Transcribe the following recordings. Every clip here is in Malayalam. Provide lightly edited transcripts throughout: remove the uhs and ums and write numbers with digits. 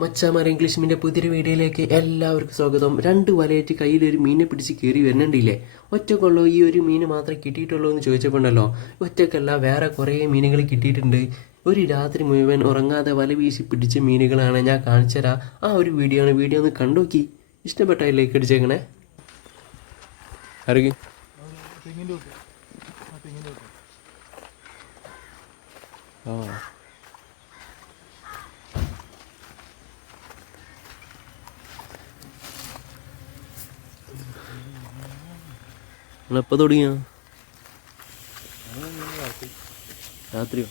മച്ചാമാർ ഇംഗ്ലീഷ് മീൻ്റെ പുതിയൊരു വീഡിയോയിലേക്ക് എല്ലാവർക്കും സ്വാഗതം. രണ്ട് വലയേറ്റ് കയ്യിലൊരു മീനെ പിടിച്ച് കയറി വരുന്നുണ്ടില്ലേ? ഒറ്റക്കുള്ളൂ ഈ ഒരു മീന് മാത്രമേ കിട്ടിയിട്ടുള്ളൂ എന്ന് ചോദിച്ചപ്പോണ്ടല്ലോ, ഒറ്റക്കല്ല വേറെ കുറേ മീനുകൾ കിട്ടിയിട്ടുണ്ട്. ഒരു രാത്രി മുഴുവൻ ഉറങ്ങാതെ വല വീശി പിടിച്ച മീനുകളാണ് ഞാൻ കാണിച്ചു തരാം. ആ ഒരു വീഡിയോ ആണ്. വീഡിയോ ഒന്ന് കണ്ടോക്കി, ഇഷ്ടപ്പെട്ടാൽ ലൈക്ക് അടിച്ചേക്കണേ. അറിയി ആ നിങ്ങളെപ്പോൾ തുടങ്ങിയോ? രാത്രിയോ?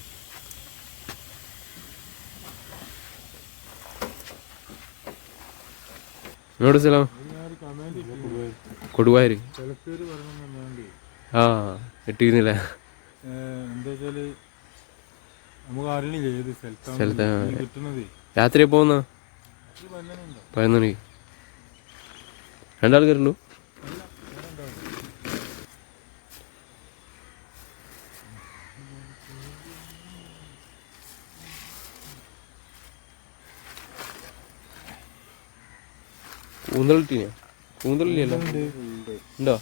എന്നോട് സ്ഥലം കൊടുവായൂര്. ആ കിട്ടിയിരുന്നില്ല. സ്ഥലത്ത് രാത്രി പോകുന്ന 11 മണിക്ക് രണ്ടാൾക്കാരുള്ളൂ. കൂന്തളിട്ടീനോ? കൂന്തളില്ലല്ലോ. ഉണ്ടോ?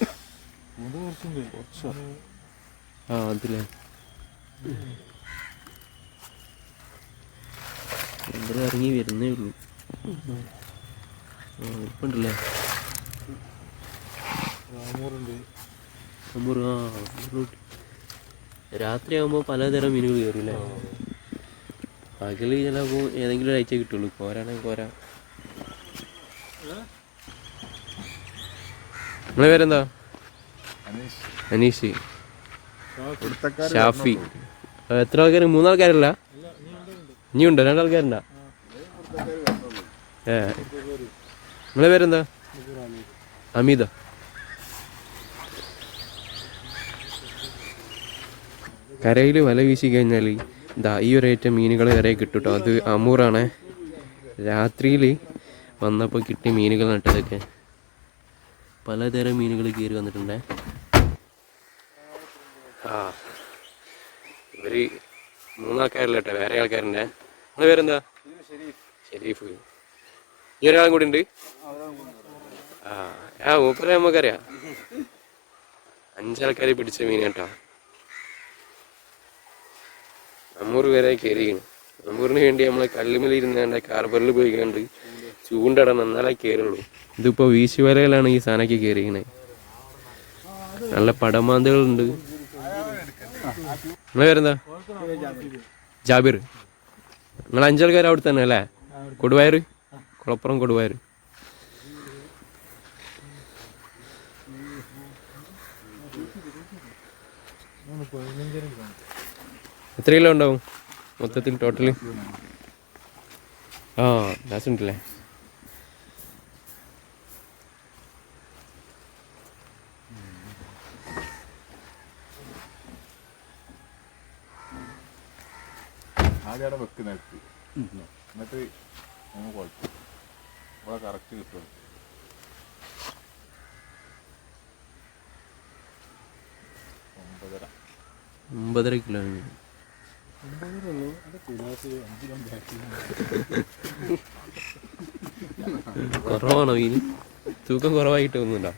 ആ അതില്ലേ എന്തായാലും ഇറങ്ങി വരുന്നേ ഉള്ളൂ. ഇപ്പം ഉണ്ടല്ലേ രാത്രി ആകുമ്പോൾ പലതരം മീനുകൾ കയറില്ലേ? പകല് ചിലപ്പോൾ ഏതെങ്കിലും ഒരാഴ്ച കിട്ടുള്ളൂ. കോരാണെങ്കിൽ കോരാ. നിങ്ങളെ പേരെന്താ? അനീഷ്, ഷാഫി. എത്ര ആൾക്കാർ? 3 ആൾക്കാരല്ല? ഇനിയുണ്ടോ? 2 ആൾക്കാരുണ്ടോ? നിങ്ങളെ പേരെന്താ? അമീത. കരയിൽ വല വീശി കഴിഞ്ഞാൽ ഇതാ ഈ ഒരു ഐറ്റം മീനുകൾ വരെ കിട്ടും കേട്ടോ. അത് അമൂറാണ്. രാത്രിയിൽ വന്നപ്പോൾ കിട്ടിയ മീനുകൾ നട്ടതൊക്കെ പലതരം മീനുകൾ കയറി വന്നിട്ടുണ്ടേ. ആ ഇവർ 3 ആൾക്കാരല്ല കേട്ടോ, വേറെ ആൾക്കാരുണ്ടേ. നിങ്ങളുടെ പേരെന്താ? ഷെരീഫ്. ഈ ഒരാളും കൂടി ഉണ്ട്. ആ മൂപ്പരെ നമുക്കറിയാം. 5 ആൾക്കാരെ പിടിച്ച മീൻ കേട്ടോ. അമ്മൂറ് വരെ കയറിയാണ്. അമ്മൂറിന് വേണ്ടി നമ്മൾ കല്ലുമലിരുന്നാണ്ട് കാർബറിൽ പോയി കണ്ട് ചൂണ്ടടണം, എന്നാലേ കയറുള്ളൂ. ഇതിപ്പോൾ വീശുവലയിലാണ് ഈ സാധനമൊക്കെ കയറിയിരിക്കണേ. നല്ല പടമാന്തകളുണ്ട്. നിങ്ങളെ പേരെന്താ? ജാബിർ. നിങ്ങൾ 5 ആൾക്കാർ അവിടെ തന്നെ അല്ലേ? കൊടുവായൂർ, കുളപ്പുറം കൊടുവായൂർ. എത്ര കിലോ ഉണ്ടാവും മൊത്തത്തിൽ ടോട്ടല്? ആ ഗ്യാസ് ഉണ്ടല്ലേ. ആദ്യം വെക്കുന്ന എന്നിട്ട് കറക്റ്റ് കിട്ടും. 9.5 കിലോ. കുറവാണോ? ഇനി തൂക്കം കുറവായിട്ട് തോന്നുന്നുണ്ടോ?